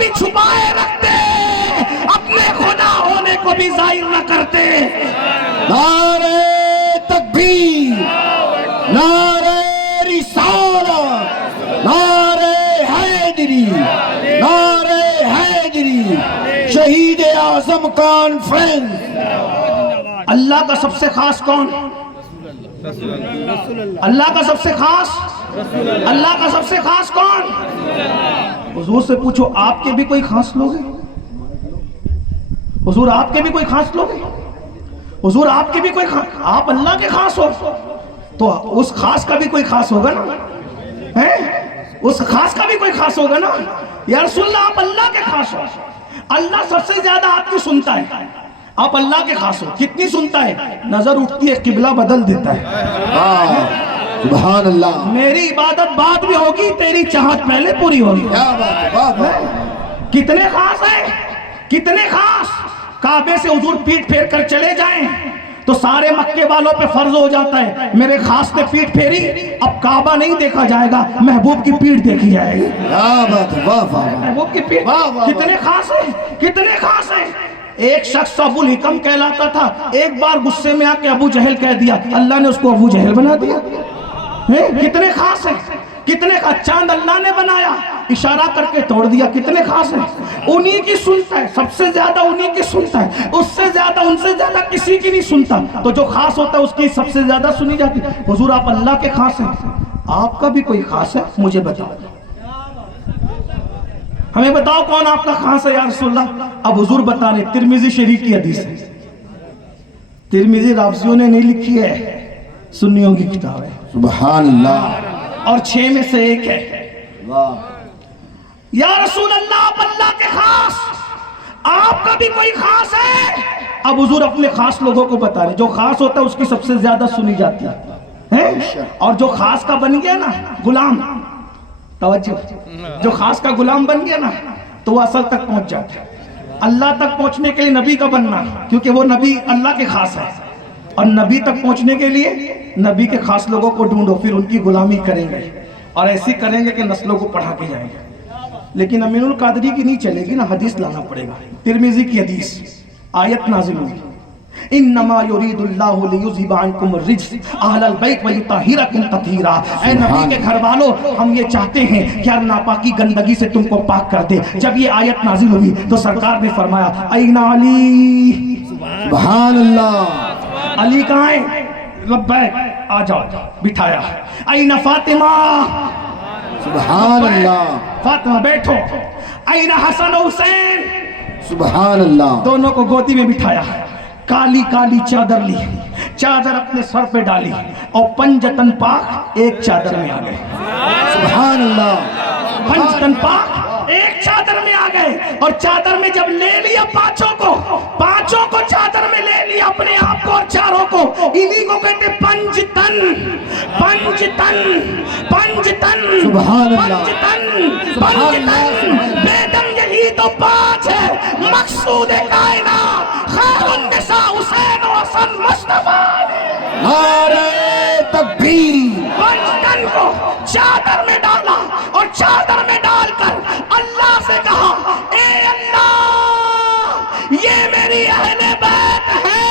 بھی چھپائے رکھتے، اپنے خدا ہونے کو بھی ظاہر نہ کرتے۔ نعرہ تکبیر، نعرہ رسالت، نعرہ حیدری، نعرہ حیدری، شہید اعظم کانفرنس۔ اللہ کا سب سے خاص کون؟ اللہ کا سب سے خاص، اللہ کا سب سے خاص کون؟ حضور سے پوچھو آپ کے بھی کوئی خاص لوگ ہیں؟ حضور آپ کے بھی کوئی خاص لوگ ہیں؟ حضور آپ کے بھی کوئی خاص، آپ اللہ کے خاص ہو تو اس خاص کا بھی کوئی خاص ہوگا نا، اس خاص کا بھی کوئی خاص ہوگا نا۔ یا رسول اللہ آپ اللہ کے خاص ہو، اللہ سب سے زیادہ آپ کی سنتا ہے، آپ اللہ کے خاص ہو۔ کتنی سنتا ہے؟ نظر اٹھتی ہے قبلہ بدل دیتا ہے۔ سبحان اللہ، میری عبادت بعد میں ہوگی، تیری چاہت پہلے پوری ہوگی۔ کیا بات ہے، واہ واہ۔ کتنے خاص ہیں، کتنے خاص۔ کعبے سے حضور پیٹ پھیر کر چلے جائیں تو سارے مکے والوں پہ فرض ہو جاتا ہے، میرے خاص نے پیٹ پھیری، اب کعبہ نہیں دیکھا جائے گا، محبوب کی پیٹ دیکھی جائے گی۔ کیا بات ہے، واہ واہ۔ محبوب کی پیٹ۔ کتنے خاص ہیں، کتنے خاص ہیں۔ ایک شخص ابو الحکم کہلاتا تھا، ایک بار غصے میں آ کے ابو جہل کہہ دیا، اللہ نے اس کو ابو جہل بنا دیا۔ کتنے خاص ہیں، کتنے خاص۔ چاند اللہ نے بنایا، اشارہ کر کے توڑ دیا، کتنے خاص ہیں۔ انہی کی سنتا ہے، سب سے زیادہ انہی کی سنتا ہے، اس سے زیادہ ان سے زیادہ کسی کی نہیں سنتا، تو جو خاص ہوتا ہے اس کی سب سے زیادہ سنی جاتی۔ حضور آپ اللہ کے خاص ہیں، آپ کا بھی کوئی خاص ہے؟ مجھے بتاؤ، ہمیں بتاؤ کون آپ کا خاص ہے یا رسول اللہ۔ اب حضور بتا رہے، ترمذی شریف کی حدیث ہے، ترمذی رافضیوں نے نہیں لکھی ہے، سنیوں کی کتاب ہے، سبحان اللہ، اور 6 میں سے ایک ہے۔ واہ۔ یا رسول اللہ آپ اللہ کے خاص، آپ کا بھی کوئی خاص ہے؟ اب حضور اپنے خاص لوگوں کو بتا رہے، جو خاص ہوتا ہے اس کی سب سے زیادہ سنی جاتی ہے، اور جو خاص کا بن گیا نا غلام، توجہ، جو خاص کا غلام بن گیا نا تو وہ اصل تک پہنچ جاتا ہے۔ اللہ تک پہنچنے کے لیے نبی کا بننا، کیونکہ وہ نبی اللہ کے خاص ہے، اور نبی تک پہنچنے کے لیے نبی کے خاص لوگوں کو ڈھونڈو، پھر ان کی غلامی کریں گے، اور ایسی کریں گے کہ نسلوں کو پڑھا کے جائیں گے۔ لیکن امین القادری کی نہیں چلے گی نا، حدیث لانا پڑے گا۔ ترمذی کی حدیث، آیت نازل ہوئی، انما یرید اللہ لیذھب عنکم الرجس اہل البیت ویطہرکم تطہیرا۔ اے نبی کے گھر والوں، ہم یہ چاہتے ہیں کہ ہر ناپاکی گندگی سے تم کو پاک کر دے۔ جب یہ آیت نازل ہوئی تو سرکار نے فرمایا این علی، سبحان اللہ، علی کہاں ہے؟ لبیک، آ جاؤ، بٹھایا۔ این فاطمہ، سبحان اللہ، فاطمہ بیٹھو۔ این حسن و حسین، سبحان اللہ، دونوں کو گودی میں بٹھایا، کالی کالی چادر لی، چادر اپنے سر پہ ڈالی، اور پنجتن پاک ایک چادر میں آ گئے۔ سبحان اللہ، پنجتن پاک ایک چادر میں آ گئے، اور چادر میں جب لے لیا پانچوں کو چادر میں لے لیا، اپنے آپ کو اور چاروں کو، انہی کو کہتے پنجتن، پنجتن، پنجتن، سبحان اللہ، پنجتن، پنجتن، بیدم یہی تو 5 ہے، مقصود کائنات، خیر النساء حسین و حسن مصطفیٰ۔ نعرہ تکبیر، پنجتن کو چادر میں ڈالا، اور چادر میں ڈال کر اللہ سے کہا، اے اللہ یہ میری اہل بیت ہے،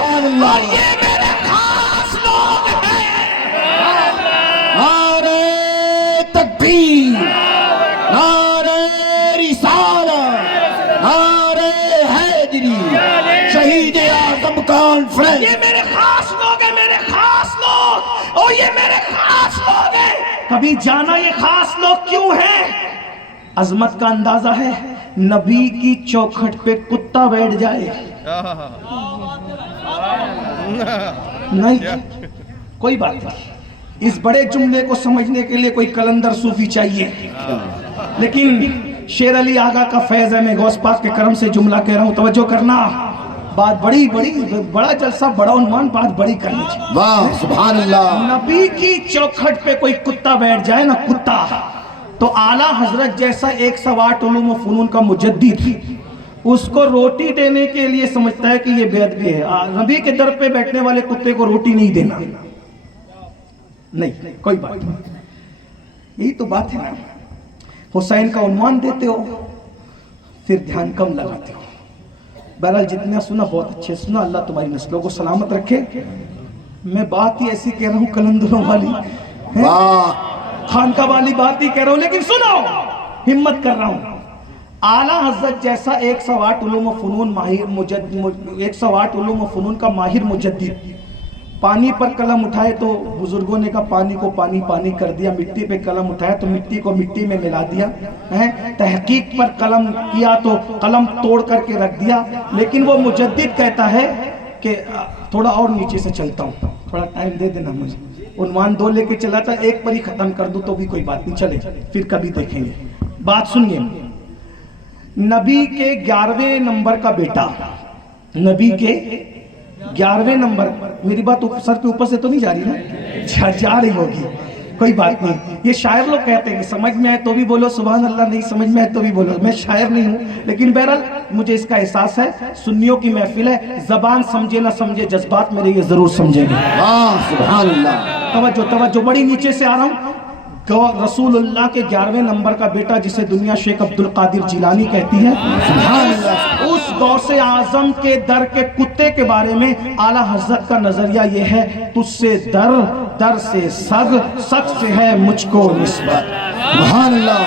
اور یہ میرے خاص لوگ ہیں۔ نعرہ تکبیر، نعرہ رسالت، نعرہ حیدری، شہید اعظم کانفرنس۔ یہ میرے خاص لوگ ہیں، میرے خاص لوگ، اور یہ میرے خاص لوگ ہیں۔ کبھی جانا یہ خاص لوگ کیوں ہیں؟ عظمت کا اندازہ ہے، نبی کی چوکھٹ پہ کتا بیٹھ جائے نہیں، کوئی بات نہیں۔ اس بڑے جملے کو سمجھنے کے لیے کوئی کلندر صوفی چاہیے، لیکن شیر علی آغا کا فیض ہے، میں غوث پاک کے کرم سے جملہ کہہ رہا ہوں، توجہ کرنا۔ بات بڑا جلسہ، بڑا عنوان، بات بڑی کرنی چاہیے۔ واہ، سبحان اللہ، نبی کی چوکھٹ پہ کوئی کتا بیٹھ جائے نا، کتا، تو اعلیٰ حضرت جیسا 108 علوم و فنون کا مجدد اس کو روٹی دینے کے لیے سمجھتا ہے کہ یہ بے ادبی ہے۔ نبی کے در پہ بیٹھنے والے کتے کو روٹی نہیں دینا، نہیں، کوئی بات نہیں، یہی تو بات ہے نا۔ حسین کا عنوان دیتے ہو پھر دھیان کم لگاتے ہو. بہرحال جتنا سنا بہت اچھے سنا. اللہ تمہاری نسلوں کو سلامت رکھے. میں بات ہی ایسی کہہ رہا ہوں قلندروں والی, خانقاہ والی بات ہی کہہ رہا ہوں, لیکن سنو, ہمت کر رہا ہوں. اعلیٰ حضرت جیسا 108 علوم و فنون ماہر 108 علوم و فنون کا ماہر مجدد پانی پر قلم اٹھائے تو بزرگوں نے کہا پانی کو پانی پانی کر دیا, مٹی پہ قلم اٹھایا تو مٹی کو مٹی میں ملا دیا, تحقیق پر قلم کیا تو قلم توڑ کر کے رکھ دیا. لیکن وہ مجدد کہتا ہے کہ تھوڑا اور نیچے سے چلتا ہوں, تھوڑا ٹائم دے دینا مجھے. عنوان 2 لے کے چلا تھا, ایک پر ہی ختم کر دوں تو بھی کوئی بات نہیں, چلے پھر کبھی دیکھیں گے. بات سنیے. نبی کے 11ویں نمبر کا بیٹا, نبی کے 11ویں نمبر, میری بات سر کے اوپر سے تو نہیں جا رہی نا, جا رہی ہوگی, کوئی بات نہیں. یہ شاعر لوگ کہتے ہیں کہ سمجھ میں آئے تو بھی بولو سبحان اللہ, نہیں سمجھ میں آئے تو بھی بولو. میں شاعر نہیں ہوں, لیکن بہرحال مجھے اس کا احساس ہے, سنیوں کی محفل ہے, زبان سمجھے نہ سمجھے جذبات میرے یہ ضرور سمجھیں گے. سبحان اللہ. توجہ, بڑی نیچے سے آ رہا ہوں. رسول اللہ کے 11ویں نمبر کا بیٹا جسے دنیا شیخ عبد القادر جیلانی کہتی ہے, سبحان اللہ, اس غوث اعظم کے در کے کتے کے بارے میں اعلیٰ حضرت کا نظریہ یہ ہے, تجھ سے در سے سگ, سگ سے ہے مجھ کو نسبت. سبحان اللہ.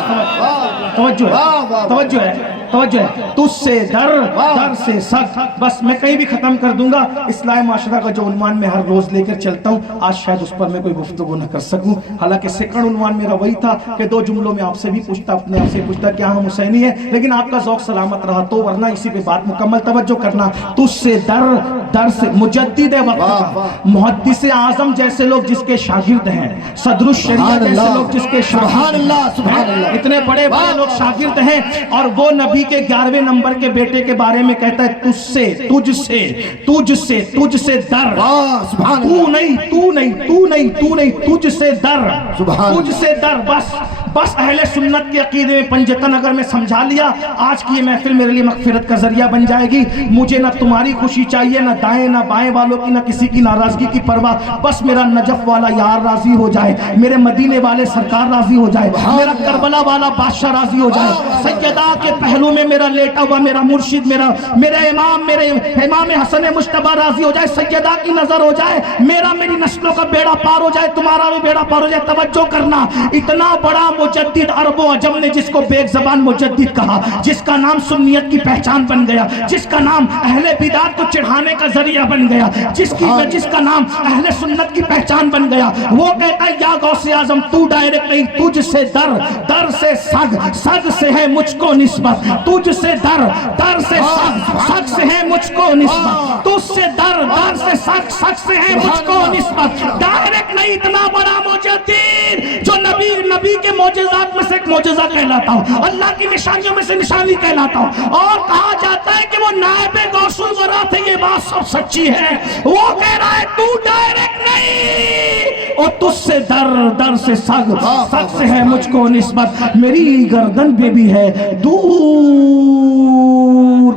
توجہ ہے, تجھ سے در سے سگ. بس میں کہیں بھی ختم کر دوں گا. اصلاح معاشرہ کا جو عنوان میں ہر روز لے کر چلتا ہوں, آج شاید اس پر میں کوئی گفتگو نہ کر سکوں. حالانکہ سیکنڈ عنوان میرا وہی تھا کہ 2 جملوں میں آپ سے بھی پوچھتا, اپنے آپ سے پوچھتا کیا ہم حسینی ہیں, لیکن آپ کا ذوق سلامت رہا تو, ورنہ اسی پہ بات مکمل. توجہ کرنا. تجھ سے در سے, مجدد وقت کا, محدث اعظم جیسے لوگ جس کے شاگرد ہیں, صدر الشریعہ جیسے لوگ جس کے شاگرد ہیں, اتنے بڑے بڑے لوگ شاگرد ہیں, اور وہ نبی کے 11ویں نمبر کے بیٹے کے بارے میں کہتا ہے تجھ سے در, تجھ سے در. بس اہل سنت کے عقیدے میں پنجتن اگر میں سمجھا لیا, آج کی یہ محفل میرے لیے مغفرت کا ذریعہ بن جائے گی. مجھے نہ تمہاری خوشی چاہیے, نہ دائیں نہ بائیں والوں کی, نہ کسی کی ناراضگی کی پرواہ. بس میرا نجف والا یار راضی ہو جائے, میرے مدینے والے سرکار راضی ہو جائے, میرا کربلا والا بادشاہ راضی ہو جائے, سیدہ کے پہلو میں میرا لیٹا ہوا میرا مرشد, میرے امام حسن مجتبی راضی ہو جائے, سیدہ کی نظر ہو جائے, میری نسلوں کا بیڑا پار ہو جائے, تمہارا بھی بیڑا پار ہو جائے. توجہ کرنا. اتنا بڑا مجدد عرب و عجم نے جس کو بیک زبان مجدد کہا, جس کا نام سنیت کی پہچان بن گیا, جس کا نام اہل بدعت کو چڑھانے کا ذریعہ بن گیا, جس کا نام اہل سنت کی پہچان بن گیا, وہ کہتا ہے یا غوث اعظم تو ڈائریکٹ نہیں, تجھ سے در سے سگ, سگ سے ہے مجھ کو نسبت. تجھ سے در سے سگ سے ہے مجھ کو نسبت. تجھ سے در سے سگ سے ہے مجھ کو نسبت. ڈائریکٹ نہیں, اتنا بڑا مجدد جو نبی کے معجزات میں سے ایک معجزہ کہلاتا ہوں, اللہ کی نشانیوں میں سے نشانی کہلاتا ہوں, اور کہا جاتا ہے کہ وہ نائب غوث الورا تھے. یہ بات سب سچی ہے. وہ کہہ رہا ہے تو ڈائریکٹ نہیں, اور تجھ سے در سے سگ سے ہے مجھ کو نسبت. میری گردن پہ بھی ہے دور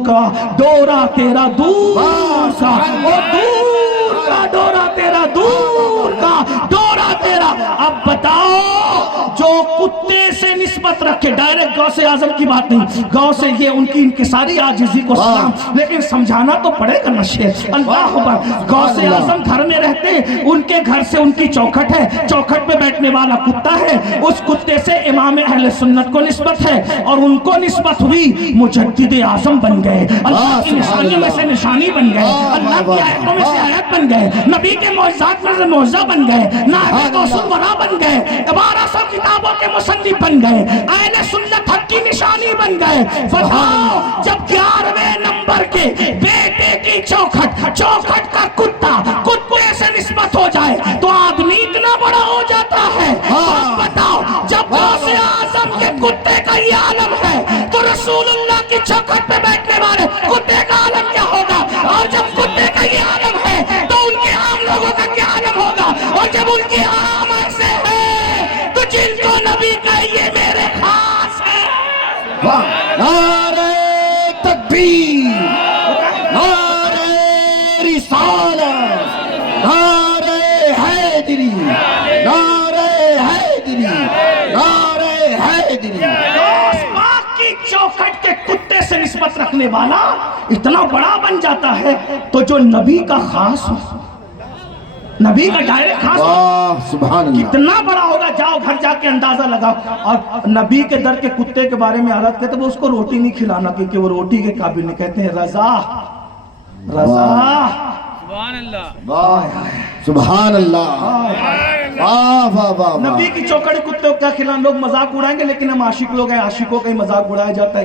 کا ڈورا تیرا, دور کا, اور دور کا ڈورا تیرا, دور کا ڈورا تیرا. اب بتاؤ, جو کتے سے نسبت رکھے, ڈائریکٹ غوث اعظم کی بات نہیں, گاؤں سے یہ ان کی انکساری عاجزی کو سلام, لیکن سمجھانا تو پڑے گا نشے. اللہ اکبر. غوث اعظم گھر میں رہتے, ان کے گھر سے ان کی چوکھٹ ہے, چوکھٹ پہ بیٹھنے والا کتا ہے, اس کتے سے امام اہل سنت کو نسبت ہے, اور ان کو نسبت ہوئی مجدد اعظم بن گئے, اللہ کی نشانیوں میں سے نشانی بن گئے, اللہ کی آیتوں میں سے آیت بن گئے, نبی کے معجزات میں سے معجزہ بن گئے, نائب غوث الورا بن گئے, 1200 کتابوں کے مصنف بن گئے, اہل سنت حق کی نشانی بن گئے. بتاؤ, جب 11ویں نمبر کے بیٹے کی چوکھٹ کا کتے سے نسبت ہو جائے تو آدمی اتنا بڑا ہو جاتا ہے. اب بتاؤ, جب غوث اعظم کے کتے کا یہ عالم ہے تو رسول اللہ کی چوکھٹ پہ بیٹھنے والے کتے کا عالم کیا ہوگا, اور جب کتے کا یہ عالم ہے تو ان کے عام لوگوں کا کیا عالم ہوگا, اور جب ان کے عام ایسے ہے تو جن کو نبی کا یہ میرے خاص ہے. نعرہ تکبیر, نعرہ رسالت, نعرہ حیدری, نعرہ حیدری, نعرہ حیدری. چوکھٹ کے کتے سے نسبت رکھنے والا اتنا بڑا بن جاتا ہے، تو جو نبی کا خاص ہو، نبی کا ڈائریکٹ خاص ہو، واہ سبحان اللہ، کتنا بڑا ہوگا؟ جاؤ گھر جا کے اندازہ لگاؤ۔ اور نبی کے در کے کتے کے بارے میں حالت کہتے ہیں وہ اس کو روٹی نہیں کھلانا کیونکہ وہ روٹی کے قابل نہیں، کہتے ہیں رضا، رضا، سبحان اللہ، واہ سبحان اللہ، واہ واہ واہ، نبی کی چوکڑی کتے کو کیا کھلانا؟ لوگ مذاق اڑائیں گے، لیکن ہم عاشق لوگ ہیں، عاشقوں کا ہی مذاق اڑایا جاتا ہے۔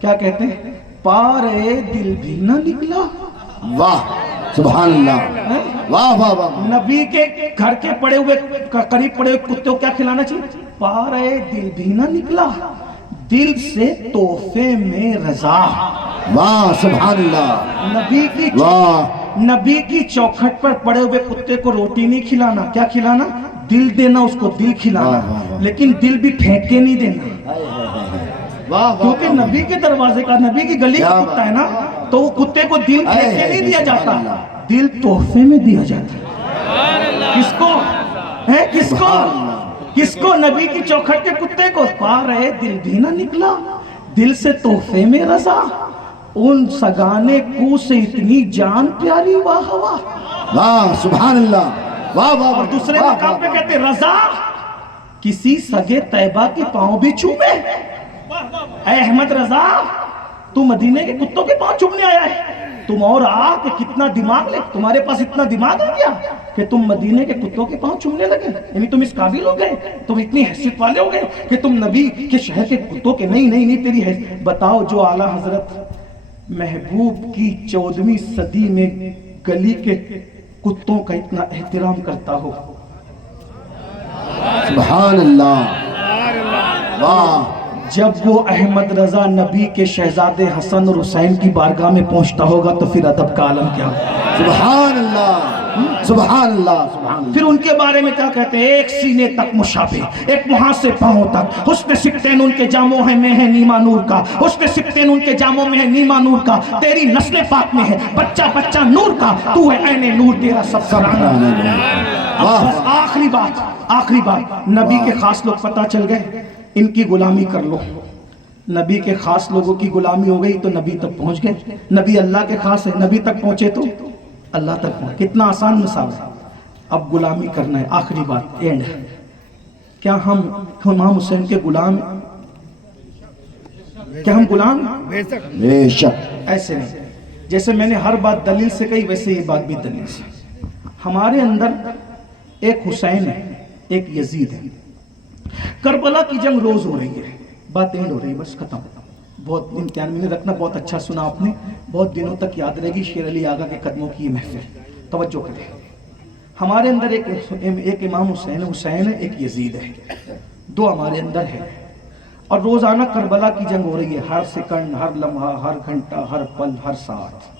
کیا کہتے ہیں؟ پارے دل بھی نہ نکلا، واہ سبحان اللہ، واہ واہ واہ، نبی کے گھر کے پڑے ہوئے قریب پڑے ہوئے کتے کو کیا کھلانا چاہیے؟ پارے دل بھی نہ نکلا، دل سے تحفے میں رضا۔ واہ سبحان اللہ، نبی کی چوکھٹ پر پڑے ہوئے کتے کو روٹی نہیں کھلانا، کیا کھلانا؟ دل دینا، اس کو دل کھلانا، لیکن دل بھی پھینک کے نہیں دینا، کیونکہ نبی کے دروازے کا، نبی کی گلی کا کتا ہے نا، تو وہ کتے کو دل پھینک کے نہیں دیا جاتا، دل تحفے میں دیا جاتا ہے۔ کس کو ہے؟ کس کو؟ کس کو؟ نبی کی چوکھٹ کے کتے کو۔ پا رہے دل بھی نہ نکلا، دل سے تحفے میں رضا، ان سگانے کو سے اتنی جان پیاری، واہ واہ، واہ سبحان اللہ، واہ واہ، اور دوسرے مقام پہ کہتے رضا کسی سگے طیبہ کی پاؤں بھی چومے۔ اے احمد رضا، تو مدینے کے کتوں کے پاؤں چومنے آیا ہے؟ تم اور آ کہ کتنا دماغ لے، تمہارے پاس اتنا دماغ ہو گیا کہ تم مدینے کے کتوں کے پاؤں چومنے لگے؟ یعنی تم اس قابل ہو گئے، تم اتنی حیثیت والے ہو گئے کہ تم نبی کے شہر کے کتوں کے نہیں تیری حیثیت۔ بتاؤ جو اعلیٰ حضرت محبوب کی 14ویں صدی میں گلی کے کتوں کا اتنا احترام کرتا ہو، سبحان اللہ، واہ، جب وہ احمد رضا نبی کے شہزادے حسن اور حسین کی بارگاہ میں پہنچتا ہوگا تو پھر ادب کا عالم کیا ہوگا؟ سبحان اللہ، سبحان اللہ، سبحان اللہ، پھر ان کے بارے میں کیا کہتے ہیں؟ ایک سینے تک مشابہ، ایک وہاں سے پاؤں تک، حسن سبطین ان کے جاموں میں ہے نیما نور کا، حسن سبطین ان کے جاموں میں ہے نیما نور کا، تیری نسل پاک میں ہے بچہ بچہ نور کا، تو ہے عین نور تیرا سب سرانہ۔ اب بس آخری بات، نبی کے خاص لوگ پتہ چل گئے، ان کی غلامی کر لو۔ نبی کے خاص لوگوں کی غلامی ہو گئی تو نبی تک پہنچ گئے۔ نبی اللہ کے خاص ہے، نبی تک پہنچے تو اللہ تک پہنچے۔ کتنا آسان مثال ہے۔ اب غلامی کرنا ہے، آخری بات، اینڈ ہے۔ کیا ہم امام حسین کے غلام ہیں؟ کیا ہم غلام ہیں؟ بے شک، ایسے نہیں، جیسے میں نے ہر بات دلیل سے کہی ویسے یہ بات بھی دلیل سے۔ ہمارے اندر ایک حسین ہے، ایک یزید ہے۔ کربلا کی جنگ روز ہو رہی ہے، بات اینڈ ہو رہی ہے، بس ختم۔ بہت امتحان میں رکھنا، بہت اچھا سنا آپ نے، بہت دنوں تک یاد رہے گی شیر علی آغا کے قدموں کی یہ محفل۔ توجہ کریں، ہمارے اندر ایک امام حسین ہے، ایک یزید ہے، دو ہمارے اندر ہے، اور روزانہ کربلا کی جنگ ہو رہی ہے، ہر سیکنڈ، ہر لمحہ، ہر گھنٹہ، ہر پل، ہر ساعت۔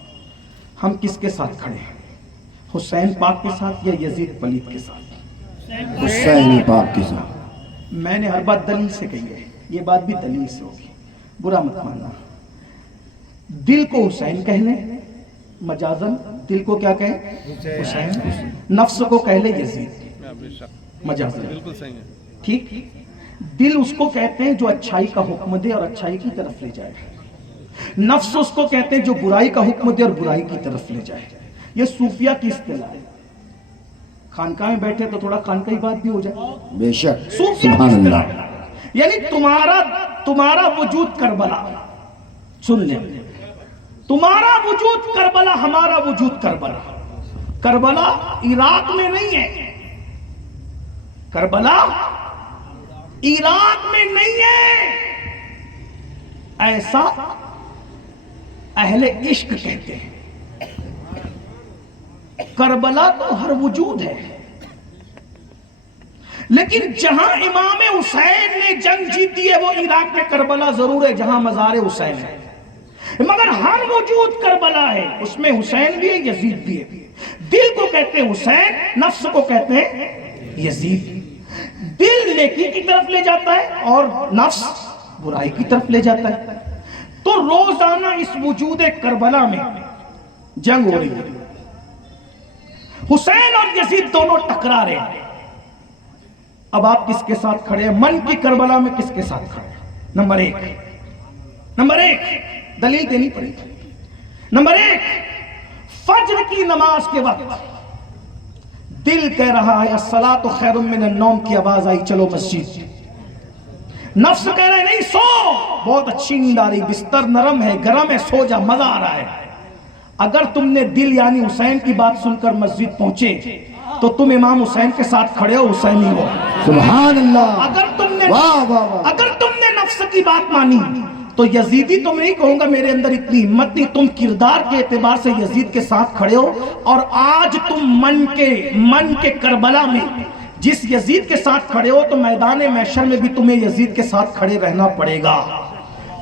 ہم کس کے ساتھ کھڑے ہیں؟ حسین پاک کے ساتھ یا یزید پلید کے ساتھ؟ حسین پاک کے ساتھ۔ میں نے ہر بات دلیل سے کہی ہے، یہ بات بھی دلیل سے ہوگی، برا مت ماننا۔ دل کو حسین کہہ لیں مجازن، دل کو کیا کہیں؟ حسین۔ نفس کو کہہ لیں یزید مجازن، بالکل صحیح ہے، ٹھیک۔ دل اس کو کہتے ہیں جو اچھائی کا حکم دے اور اچھائی کی طرف لے جائے، نفس اس کو کہتے ہیں جو برائی کا حکم دے اور برائی کی طرف لے جائے۔ یہ صوفیہ کی اصطلاح ہے۔ خانقاہ میں بیٹھے تو تھوڑا خانقاہی بات بھی ہو جائے، بے شک، صوفیہ کی سبحان اصطلاح اللہ، ہے۔ یعنی تمہارا وجود کربلا، سن لیں، تمہارا وجود کربلا، ہمارا وجود کربلا۔ کربلا عراق میں نہیں ہے، کربلا عراق میں نہیں ہے، ایسا اہل عشق کہتے ہیں۔ کربلا تو ہر وجود ہے، لیکن جہاں امام حسین نے جنگ جیتی ہے وہ عراق میں کربلا ضرور ہے جہاں مزار حسین ہے، مگر ہر وجود کربلا ہے، اس میں حسین بھی ہے، یزید بھی ہے۔ دل کو کہتے ہیں حسین، نفس کو کہتے ہیں یزید۔ دل نیکی کی طرف لے جاتا ہے اور نفس برائی کی طرف لے جاتا ہے۔ تو روزانہ اس وجود کربلا میں جنگ ہو رہی ہے، حسین اور یزید دونوں ٹکرا رہے ہیں۔ اب آپ کس کے ساتھ کھڑے ہیں؟ من کی کربلا میں کس کے ساتھ کھڑے ہیں؟ نمبر ایک، نمبر 1 دلیل دینی پڑے گی. نمبر 1 فجر کی نماز کے وقت دل کہہ رہا ہے الصلاۃ خیر من النوم کی آواز آئی چلو مسجد. نفس کہہ رہا ہے نہیں سو، بہت اچھی نیند آ رہی، بستر نرم ہے گرم ہے، سو جا مزہ آ رہا ہے. اگر تم نے دل یعنی حسین کی بات سن کر مسجد پہنچے تو تم امام حسین کے ساتھ کھڑے ہو، حسینی ہو. سبحان اللہ. اگر تم نے واہ واہ واہ. اگر تم نے نفس کی بات مانی تو یزیدی تم نہیں کہوں گا میرے اندر اتنی ہمت نہیں، تم کردار کے اعتبار سے یزید کے ساتھ کھڑے ہو. اور آج تم من کے کربلا میں جس یزید کے ساتھ کھڑے ہو تو میدان محشر میں بھی تمہیں یزید کے ساتھ کھڑے رہنا پڑے گا.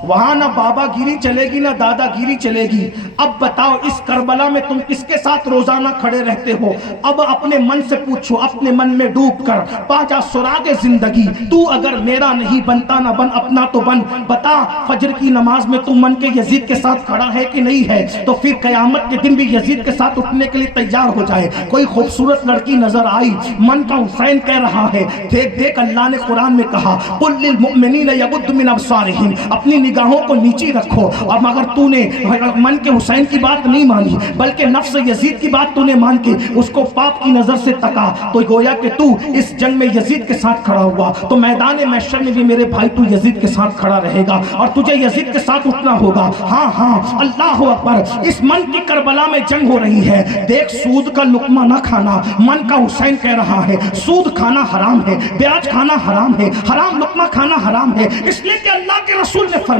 وہاں نہ بابا گیری چلے گی نہ دادا گیری چلے گی. اب بتاؤ اس کربلا میں تم کس کے ساتھ روزانہ کھڑے رہتے ہو؟ اب اپنے من سے پوچھو، اپنے من میں ڈوب کر پا جا سراغ زندگی. تو اگر میرا نہیں بنتا نہ بن اپنا تو بن. بتا فجر کی نماز میں تو من کے یزید کے ساتھ کھڑا ہے کہ نہیں ہے؟ تو پھر قیامت کے دن بھی یزید کے ساتھ اٹھنے کے لیے تیار ہو جائے. کوئی خوبصورت لڑکی نظر آئی، من کا حسین کہہ رہا ہے، دیکھ دیکھ اللہ نے قرآن میں کہا قل للمؤمنین یغضوا من ابصارہم، اپنی نگاہوں کو نیچی رکھو. اب اگر تو نے من کے حسین کی بات نہیں مانی بلکہ نفس یزید کی بات تو نے مان کے اس کو پاپ کی نظر سے تکا تو گویا کہ تو اس جنگ میں یزید کے ساتھ کھڑا ہوا. تو میدان محشر میں بھی میرے بھائی تو یزید کے ساتھ کھڑا رہے گا اور تجھے یزید کے ساتھ اٹھنا ہوگا. ہاں اللہ اکبر. اس من کی کربلا میں جنگ ہو رہی ہے. دیکھ سود کا لقمہ نہ کھانا. من کا حسین کہہ رہا ہے سود کھانا حرام ہے، بیاج کھانا حرام ہے، حرام لقمہ کھانا حرام ہے. اس لیے کہ اللہ کے رسول نے فرمایا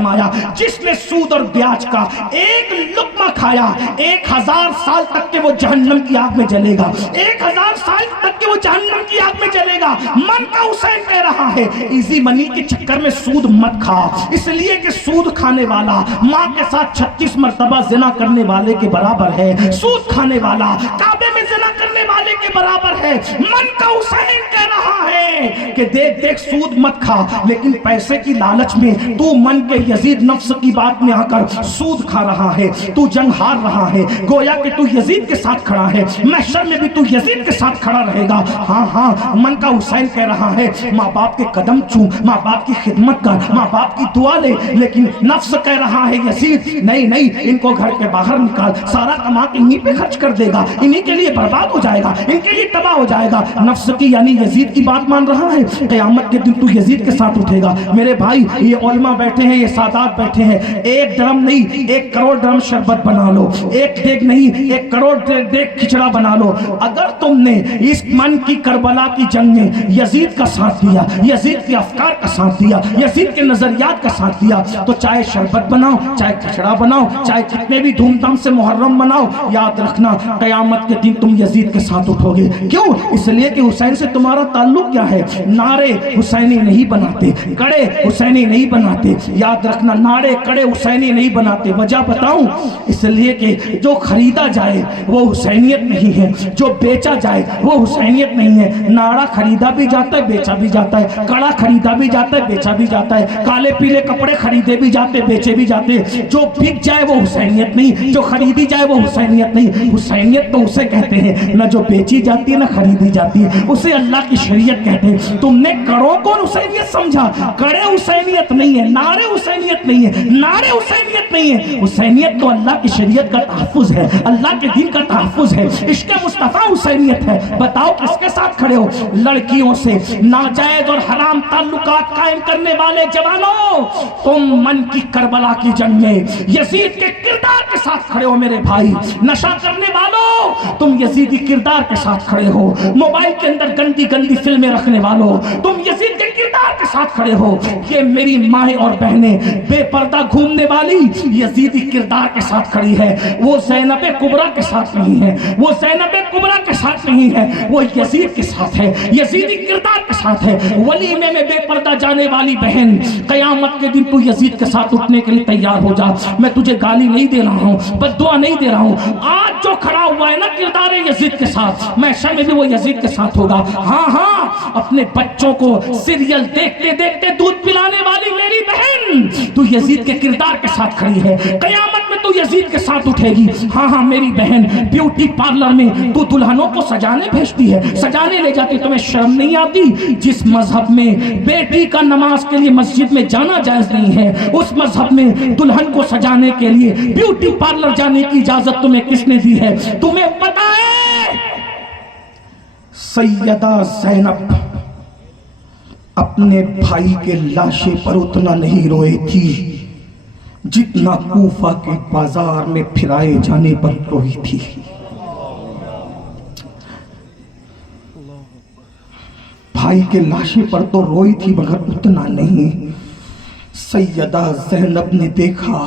جس نے سود اور بیاج کا ایک لقمہ کھایا 1000 سال تک کہ وہ جہنم کی آگ میں جلے گا. 1000 سال تک کہ وہ جہنم کی آگ میں جلے گا. من کا حسین کہہ رہا ہے ایزی منی کے چکر میں سود مت کھا، اس لیے کہ سود کھانے والا ماں کے ساتھ 36 مرتبہ زنا کرنے والے کے برابر ہے. سود کھانے والا کعبے میں زنا کرنے والے کے برابر ہے. من کا حسین کہہ رہا ہے کہ دیکھ سود مت کھا، لیکن پیسے کی لالچ میں تو من کے یزید نفس کی بات میں آ کر سود کھا رہا ہے. تو جنگ ہار رہا ہے. گویا کہ تو یزید کے ساتھ کھڑا ہے، محشر میں بھی تو یزید کے ساتھ کھڑا رہے گا. ہاں من کا حسین کہہ رہا ہے ماں باپ کے قدم چوم، ماں باپ کی خدمت کر، ماں باپ کی دعا لے. لیکن نفس کہہ رہا ہے یزید نہیں ان کو گھر کے باہر نکال، سارا کما کے انہی پہ خرچ کر دے گا، انہی کے لیے برباد ہو جائے گا، ان کے لیے تباہ ہو جائے گا. نفس کی یعنی یزید کی بات مان رہا ہے. قیامت کے دن تو یزید کے ساتھ اٹھے گا. میرے بھائی یہ علماء بیٹھے ہیں، یہ سادات بیٹھے ہیں، 1 ڈرم نہیں 1 کروڑ ڈرم شربت بنا لو، 1 دیگ نہیں 1 کروڑ دیگ کھچڑا بنا لو. اگر تم نے اس من کی کربلا کی جنگ میں یزید کا ساتھ دیا، یزید کے افکار کا ساتھ دیا، یزید کے نظریات کا ساتھ دیا، تو چاہے شربت بناؤ، چاہے کھچڑا بناؤ، چاہے کتنے بھی دھوم دھام سے محرم بناؤ، یاد رکھنا قیامت کے دن تم یزید کے ساتھ اٹھو گے. کیوں؟ اس لیے کہ حسین سے تمہارا تعلق کیا ہے؟ نعرے حسینی نہیں بناتے، کڑے حسینی نہیں بناتے. یاد رکھنا نعرے کڑے حسینی نہیں بناتے. وجہ بتاؤں؟ اس لیے کہ جو خریدا جائے وہ حسینیت نہیں ہے، جو بیچا جائے وہ حسینیت نہیں ہے. نعرہ خریدا بھی جاتا ہے بیچا بھی جاتا ہے، کڑا خریدا بھی جاتا ہے بیچا بھی جاتا ہے، کالے پیلے کپڑے خریدے بھی جاتے بیچے بھی جاتے. جو بک جائے وہ حسینیت نہیں، جو خریدی جائے وہ حسینیت نہیں. حسینیت تو اسے کہتے ہیں نہ جو بیچی جاتی ہے نہ خریدی جاتی ہے، اسے اللہ کی شریعت کہتے ہیں. تم نے کڑوں کو حسینیت سمجھا، کڑے حسینیت نہیں ہے، نعرے حسینیت نہیں ہے، نعرے حسینیت نہیں ہے. حسینیت تو اللہ کی شریعت کا تحفظ ہے، اللہ کے دین کا تحفظ ہے. عشق مصطفیٰ حسینیت ہے. بتاؤ کس کے ساتھ کھڑے ہو؟ لڑکیوں سے ناجائز اور حرام تعلقات قائم کرنے والے جوانوں، تم من کی کربلا کی جنگ میں یزید کے کردار کے ساتھ کھڑے ہو. میرے بھائی نشہ کرنے والوں، تم یزیدی کردار کے ساتھ کھڑے ہو. موبائل کے اندر گندی فلمیں رکھنے والوں، تم یزید کے کردار کے ساتھ کھڑے ہو. یہ میری مائیں اور بہنیں بے پردہ گھومنے والی یزیدی کردار کے ساتھ کھڑی ہے. وہ زینب کبریٰ کے ساتھ نہیں ہے، وہ زینب کبریٰ کے ساتھ نہیں ہے، وہ یزید کے ساتھ ہے، یزیدی کردار کے ساتھ ہے. ولیمے میں بے پردہ جانے والی بہن، قیامت کے دن تو یزید کے ساتھ اٹھنے کے لیے تیار ہو جا. میں تجھے گالی نہیں دے رہا ہوں، بد دعا نہیں دے رہا ہوں. آج جو کھڑا ہوا ہے نا کردار یزید کے ساتھ، محشر میں بھی وہ یزید کے ساتھ ہوگا. ہاں اپنے بچوں کو سیریل دیکھتے دیکھتے دودھ پلانے والی میری بہن، تو یزید کے کردار کے ساتھ کھڑی ہے. قیامت میں تو تو یزید کے ساتھ اٹھے گی. ہاں ہاں میری بہن, بیوٹی پارلر میں تو دلہنوں کو سجانے بھیجتی ہے, سجانے لے جاتی, تمہیں شرم نہیں آتی؟ جس مذہب میں بیٹی کا نماز کے لیے مسجد میں جانا جائز نہیں ہے, اس مذہب میں دلہن کو سجانے کے لیے بیوٹی پارلر جانے کی اجازت تمہیں کس نے دی ہے؟ تمہیں پتہ ہے سیدہ زینب اپنے بھائی کے لاشے پر اتنا نہیں روئی تھی جتنا کوفہ کے بازار میں پھرائے جانے پر روئی تھی. بھائی کے لاشے پر تو روئی تھی مگر اتنا نہیں. سیدہ زینب نے دیکھا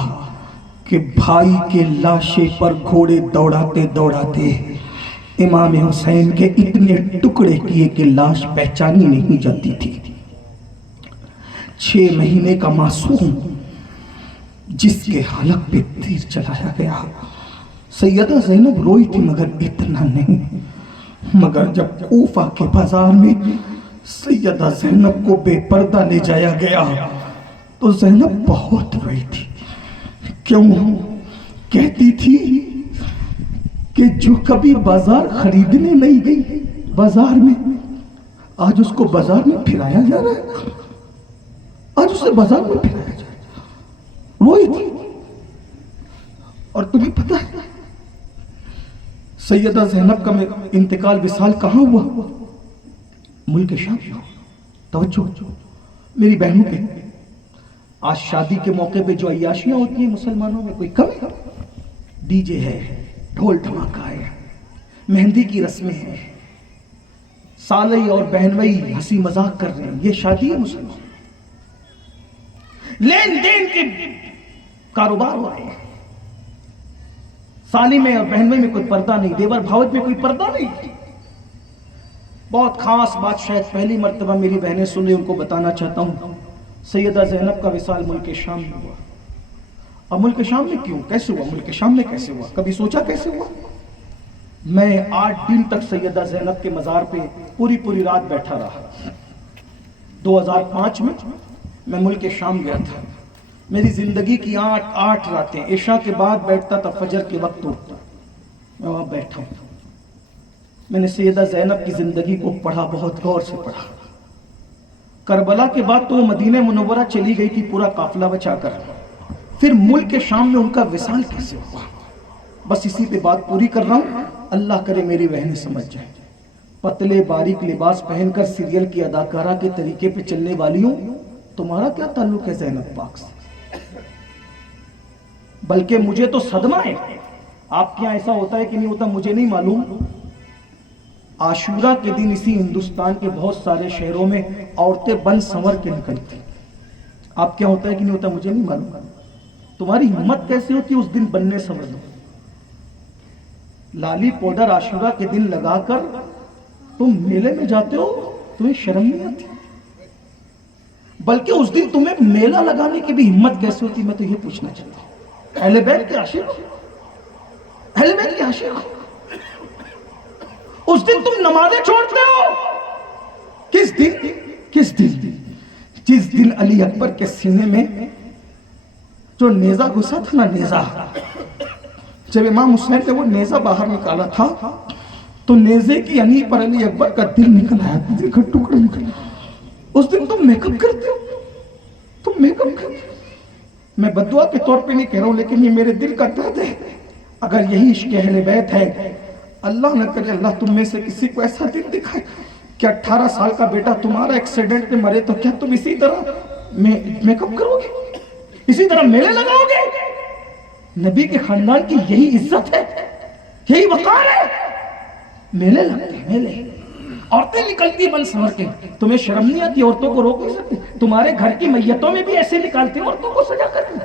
کہ بھائی کے لاشے پر گھوڑے دوڑاتے دوڑاتے امام حسین کے اتنے ٹکڑے کیے کہ لاش پہچانی نہیں جاتی تھی. 6 مہینے کا معصوم جس کے حلق پہ تیر چلایا گیا. سیدہ زینب روئی تھی مگر اتنا نہیں. مگر جب کوفہ کے بازار میں سیدہ زینب کو بے پردہ لے جایا گیا تو زینب بہت روئی تھی. کیوں؟ کہتی تھی کہ جو کبھی بازار خریدنے نہیں گئی بازار میں, آج اس کو بازار میں پھرایا جا رہا ہے, آج اسے بازار میں پھرایا جا رہا ہے. روئی تھی. اور تمہیں پتہ ہے سیدہ زینب کا انتقال وصال کہاں ہوا؟ ملک شام. توجہ میری بہنوں پہ, آج شادی کے موقع پہ جو عیاشیاں ہوتی ہیں مسلمانوں میں کوئی کم ہے؟ ڈی جے ہے, ڈھول دھماکہ ہے, مہندی کی رسمیں ہیں, سالئی اور بہنوئی ہنسی مذاق کر رہے ہیں, یہ شادی ہے مسلمان؟ لین دین کے کاروبار ہو رہے ہیں. سالی میں اور بہنوئی میں کوئی پردہ نہیں, دیور بھاوج میں کوئی پردہ نہیں. بہت خاص بات شاید پہلی مرتبہ میری بہنیں سن رہی, ان کو بتانا چاہتا ہوں. سیدہ زینب کا وصال ملک شام میں ہوا. اور ملک شام میں کیوں, کیسے ہوا, ملک شام میں کیسے ہوا, کبھی سوچا کیسے ہوا؟ میں 8 دن تک سیدہ زینب کے مزار پہ پوری رات بیٹھا رہا. 2005 میں ملک شام گیا تھا. میری زندگی کی 8 راتیں, عشاء کے بعد بیٹھتا تھا, فجر کے وقت اٹھتا. میں وہاں بیٹھا ہوں. میں نے سیدہ زینب کی زندگی کو پڑھا, بہت غور سے پڑھا. کربلا کے بعد تو وہ مدینہ منورہ چلی گئی تھی پورا قافلہ بچا کر. پھر ملک شام میں ان کا وصال کیسے ہوا؟ بس اسی پہ بات پوری کر رہا ہوں, اللہ کرے میری بہنیں سمجھ جائیں. پتلے باریک لباس پہن کر سیریل کی اداکارہ کے طریقے پہ چلنے والی ہوں, تمہارا کیا تعلق ہے زینب پاک سے؟ بلکہ مجھے تو صدمہ ہے. آپ کے یہاں ایسا ہوتا ہے کہ نہیں ہوتا مجھے نہیں معلوم. عاشورہ کے دن اسی ہندوستان کے بہت سارے شہروں میں عورتیں بن سنور کے نکلتی. آپ کیا ہوتا ہے کہ نہیں ہوتا مجھے نہیں معلوم. تمہاری ہمت کیسے ہوتی اس دن بننے سنورنے؟ لالی پاؤڈر عاشورہ کے دن لگا کر تم میلے میں جاتے ہو, تمہیں شرم نہیں آتی؟ بلکہ اس دن تمہیں میلہ لگانے کی بھی ہمت کیسے ہوتی؟ میں تو یہ پوچھنا چاہتا ہوں. اہل بیت کے عاشق ہو, اہل بیت کے عاشق ہو, اس دن تم نمازیں چھوڑتے ہو. کس دن؟ کس دن؟ جس دن علی اکبر کے سینے میں جو نیزہ گھسا تھا نا, نیزہ, جب امام حسین نے وہ نیزہ باہر نکالا تھا تو نیزے کی یعنی پر علی اکبر کا دل نکل آیا, دل کا ٹکڑا نکل آیا. اس دن تم میک اپ کرتے ہو, تم میک اپ کرتے ہو. میں بددعا کے طور پہ نہیں کہہ رہا ہوں, لیکن یہ میرے دل کا درد ہے. اگر یہی عشق اہل بیت ہے, اللہ نہ کرے اللہ تم میں سے کسی کو ایسا دن دکھائے کہ 18 سال کا بیٹا تمہارا ایکسیڈنٹ میں مرے, تو کیا تم اسی طرح میک اپ کرو گے, اسی طرح میلے لگاؤ گے؟ نبی کے خاندان کی یہی عزت ہے, یہی وقار ہے. میلے لگتے ہیں, میلے, عورتیں نکلتی بن سنور کے. تمہیں شرم نہیں آتی؟ عورتوں کو روک نہیں سکتی؟ تمہارے گھر کی میتوں میں بھی ایسے نکالتے ہیں عورتوں کو سجا کر کے,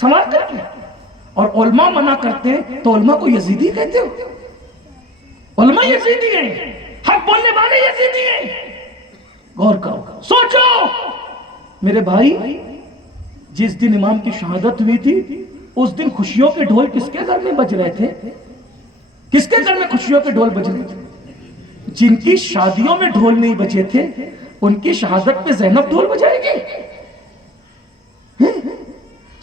سنوار کر کے. اور علماء منع کرتے ہیں تو علماء کو یزیدی کہتے ہو. علماء یزیدی ہیں, حق بولنے والے یزیدی ہیں. غور کرو, سوچو میرے بھائی. جس دن امام کی شہادت ہوئی تھی اس دن خوشیوں کے ڈھول کس کے گھر میں بج رہے تھے؟ کس کے گھر میں خوشیوں کے ڈھول بج رہے تھے؟ جن کی شادیوں میں ڈھول نہیں بجے تھے ان کی شہادت پہ زینب ڈھول بجائے گی؟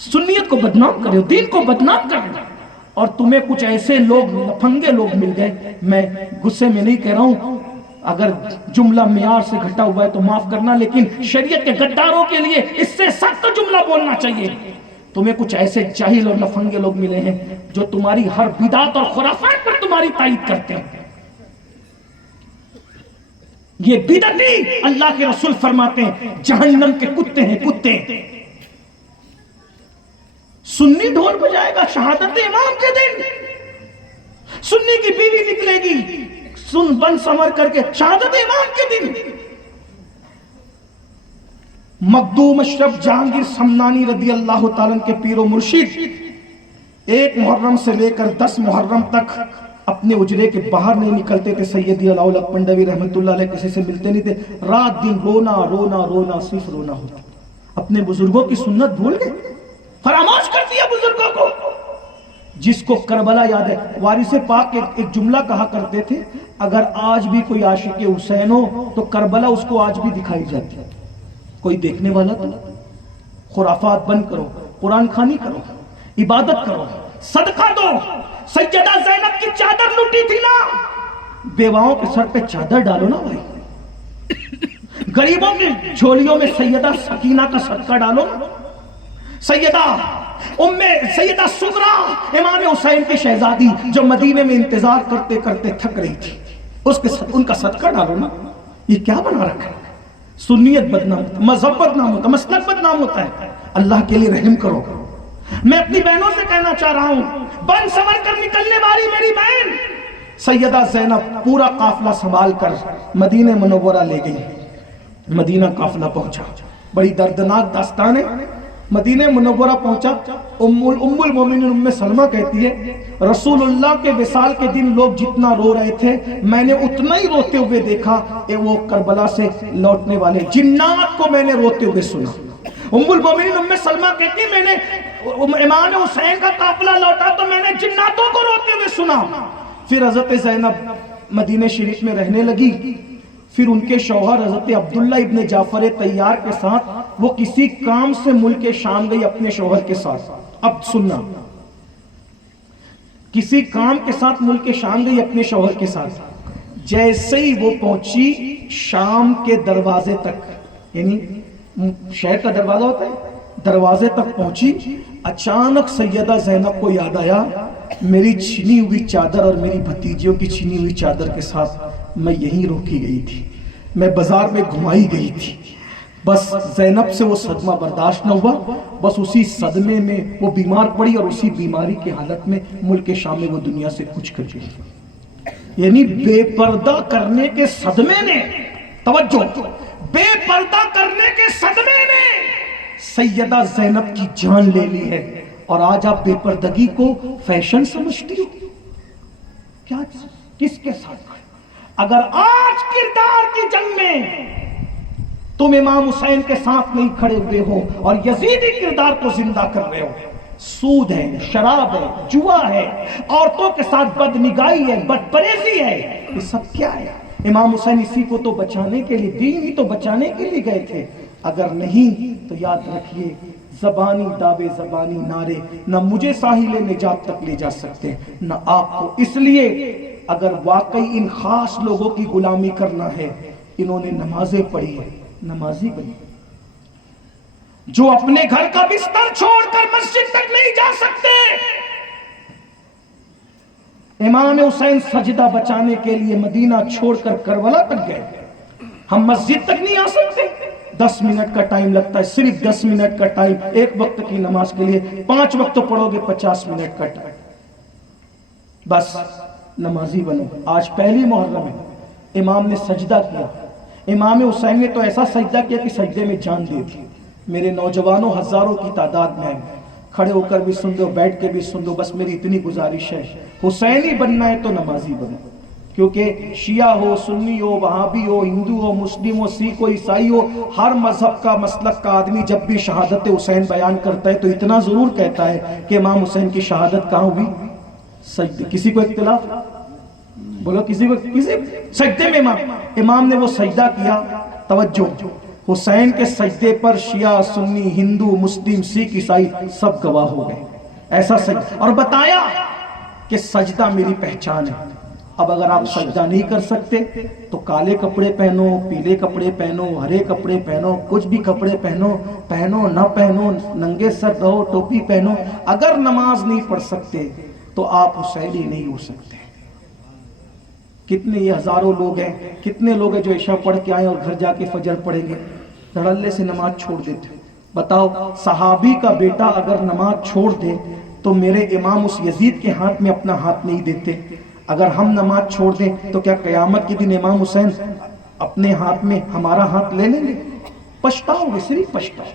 سنیت کو بدنام کر رہے ہو، دین کو بدنام کر رہے ہو، اور تمہیں کچھ ایسے لوگ لفنگے لوگ مل گئے. میں غصے میں نہیں کہہ رہا ہوں، اگر جملہ معیار سے گھٹا ہوا ہے تو معاف کرنا، لیکن شریعت کے غداروں کے لیے اس سے سخت جملہ بولنا چاہیے. تمہیں کچھ ایسے جاہل اور لفنگے لوگ ملے ہیں جو تمہاری ہر بدعت اور خرافات پر تمہاری تائید کرتے ہیں. یہ بدعتی، اللہ کے رسول فرماتے ہیں جہنم کے کتے ہیں، کتے. سنی ڈھول بجائے گا شہادت امام کے دن، سنی کی بیوی نکلے گی سن بن سمر کر کے شہادت امام کے دن. مخدوم اشرف جہانگیر سمنانی رضی اللہ تعالیٰ کے پیر و مرشد 1 محرم سے لے کر 10 محرم تک اپنے اجرے کے باہر نہیں نکلتے تھے. سیدی علاؤلق پنڈوی رحمت اللہ علیہ کسی سے ملتے نہیں تھے. رات دن رونا رونا رونا، صرف رونا ہوتا. اپنے بزرگوں کی سنت بھول گئے، فراموش کر دیا بزرگوں کو. جس کو کربلا یاد ہے، وارث پاک ایک جملہ کہا کرتے تھے، اگر آج بھی کوئی عاشق حسین ہو تو کربلا اس کو آج بھی دکھائی جاتی ہے. کوئی دیکھنے والا تو. خرافات بند کرو، قرآن خوانی کرو، عبادت کرو، صدقہ دو. سیدہ زینب کی چادر لوٹی تھی نا، بیواؤں کے سر پہ چادر ڈالو نا بھائی. غریبوں کی جھولیوں میں سیدہ سکینہ کا صدقہ ڈالو. سیدہ سغرا امام حسین کی شہزادی جو مدینے میں انتظار کرتے کرتے تھک رہی تھی، ان کا صدقہ ڈالو نا. یہ کیا بنا رکھا ہے؟ سنیت بدنام ہوتا ہے، مذہب بدنام ہوتا ہے، مسلک بدنام ہوتا ہے. اللہ کے لیے رحم کرو. میں اپنی بہنوں سے کہنا چاہ رہا ہوں، بن سمر کر نکلنے والی میری بہن سیدہ زینب پورا قافلہ سنبھال کر مدینہ منورہ لے گئی. مدینہ قافلہ پہنچا، بڑی دردناک داستان ہے. مدینہ منورہ پہنچا، ام المومنین ام سلمہ کہتی ہے رسول اللہ کے وصال کے دن لوگ جتنا رو رہے تھے میں نے اتنا ہی روتے ہوئے دیکھا. وہ کربلا سے لوٹنے والے جنات کو میں نے روتے ہوئے سنا. ام المومنین ام سلمہ کہتی میں نے امام حسین کا قافلہ لوٹا تو میں نے جناتوں کو روتے ہوئے سنا. پھر حضرت زینب مدینہ شریف میں رہنے لگی. پھر ان کے شوہر حضرت عبداللہ ابن جعفر طیار کے ساتھ وہ کسی کام سے ملک شام گئی اپنے شوہر کے ساتھ. اب سننا، کسی کام کے ساتھ ملک شام گئی اپنے شوہر کے ساتھ. جیسے ہی وہ پہنچی شام کے دروازے تک، یعنی شہر کا دروازہ ہوتا ہے، دروازے تک پہنچی، اچانک سیدہ زینب کو یاد آیا میری چھنی ہوئی چادر اور میری بھتیجیوں کی چھنی ہوئی چادر کے ساتھ میں یہیں روکی گئی تھی، میں بازار میں گھمائی گئی تھی. بس زینب سے وہ صدمہ برداشت نہ ہوا، بس اسی صدمے میں وہ بیمار پڑی اور اسی بیماری کی حالت میں ملک شام میں وہ دنیا سے کچھ کر گئی. یعنی بے پردہ کرنے کے صدمے نے، توجہ، بے پردہ کرنے کے صدمے نے سیدہ زینب کی جان لے لی ہے. اور آج آپ بے پردگی کو فیشن سمجھتی ہو. کیا کس کے ساتھ؟ اگر آج کردار کی جنگ میں تم امام حسین کے ساتھ نہیں کھڑے ہوئے ہو اور یزیدی کردار کو زندہ کر رہے ہو، سود ہے، شراب ہے، جوا ہے، عورتوں کے ساتھ بدنگاہی ہے، بدپریزی ہے، یہ سب کیا ہے؟ امام حسین اسی کو تو بچانے کے لیے، دین ہی تو بچانے کے لیے گئے تھے. اگر نہیں تو یاد رکھیے زبانی دعوے، زبانی نعرے نہ مجھے ساحل نجات تک لے جا سکتے نہ آپ کو. اس لیے اگر واقعی ان خاص لوگوں کی غلامی کرنا ہے، انہوں نے نمازیں پڑھی ہے، نمازی بنی، جو اپنے گھر کا بستر چھوڑ کر مسجد تک نہیں جا سکتے. امام حسین سجدہ بچانے کے لیے مدینہ چھوڑ کر کربلا تک گئے. ہم مسجد تک نہیں آ سکتے، 10 منٹ کا ٹائم لگتا ہے، صرف 10 منٹ کا ٹائم ایک وقت کی نماز کے لیے. 5 وقت پڑھو گے 50 منٹ کا ٹائم. بس نمازی بنو. آج پہلی محرم ہے، امام نے سجدہ کیا. امام حسین نے تو ایسا سجدہ کیا کہ سجدے میں جان دی تھی. میرے نوجوانوں ہزاروں کی تعداد میں کھڑے ہو کر بھی سن دو، بیٹھ کے بھی سن دو، بس میری اتنی گزارش ہے، حسینی بننا ہے تو نمازی بنو. کیونکہ شیعہ ہو، سنی ہو، وہابی ہو، ہندو ہو، مسلم ہو، سکھ ہو، عیسائی ہو، ہر مذہب کا مسلک کا آدمی جب بھی شہادت حسین بیان کرتا ہے تو اتنا ضرور کہتا ہے کہ امام حسین کی شہادت کہاں ہوئی؟ سجدے. کسی کو اختلاف؟ بولو کسی کو؟ کسی سجدے میں امام نے وہ سجدہ کیا. توجہ، حسین کے سجدے پر شیعہ سنی ہندو مسلم سکھ عیسائی سب گواہ ہو گئے. ایسا سجدہ، اور بتایا کہ سجدہ میری پہچان ہے. اب اگر آپ سجدہ نہیں کر سکتے تو کالے کپڑے پہنو، پیلے کپڑے پہنو، ہرے کپڑے پہنو، کچھ بھی کپڑے پہنو، پہنو نہ پہنو، ننگے سر رہو، ٹوپی پہنو. اگر نماز نہیں پڑھ سکتے تو آپ حسینی نہیں ہو سکتے. کتنے یہ ہزاروں لوگ ہیں، کتنے لوگ ہیں جو عشاء پڑھ کے آئے اور گھر جا کے فجر پڑھیں گے، دھڑلے سے نماز چھوڑ دیتے. بتاؤ صحابی کا بیٹا اگر نماز چھوڑ دے تو میرے امام اس یزید کے ہاتھ میں اپنا ہاتھ نہیں دیتے. اگر ہم نماز چھوڑ دیں تو کیا قیامت کے دن امام حسین اپنے ہاتھ میں ہمارا ہاتھ لے لیں گے؟ پچھتاؤ گے، صرف پچھتاؤ.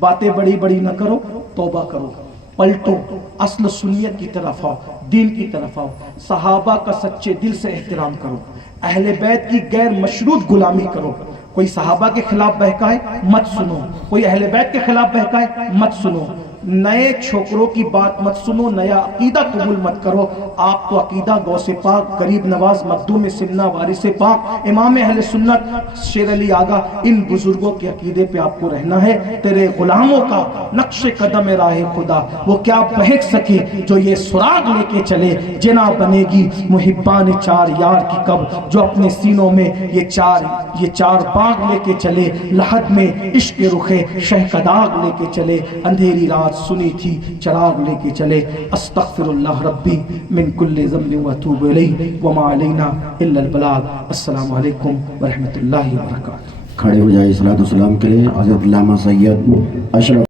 باتیں بڑی بڑی نہ کرو، توبہ کرو، پلٹو، اصل سنیت کی طرف آؤ، دین کی طرف آؤ. صحابہ کا سچے دل سے احترام کرو، اہل بیت کی غیر مشروط غلامی کرو. کوئی صحابہ کے خلاف بہکائے مت سنو، کوئی اہل بیت کے خلاف بہکائے مت سنو. نئے چھوکروں کی بات مت سنو، نیا عقیدہ قبول مت کرو. آپ کو عقیدہ غوث پاک، غریب نواز، مخدوم سنہ، وارث پاک، امام اہل سنت، شیر علی آغا، ان بزرگوں کے عقیدے پہ آپ کو رہنا ہے. تیرے غلاموں کا نقش قدم راہ خدا وہ کیا بہک سکے جو یہ سراغ لے کے چلے. جنا بنے گی محبان چار یار کی کب، جو اپنے سینوں میں یہ چار باغ لے کے چلے. لحد میں عشق رخے شہ کا داغ لے کے چلے، اندھیری رات سنی تھی چراغ لے کے چلے. استغفر اللہ ربی من کل ذنب واتوب الیہ وما علینا الا البلاغ. السلام علیکم ورحمۃ اللہ وبرکاتہ. کھڑے ہو جائے صلاۃ والسلام کے لیے. حضرت علامہ سید اشرف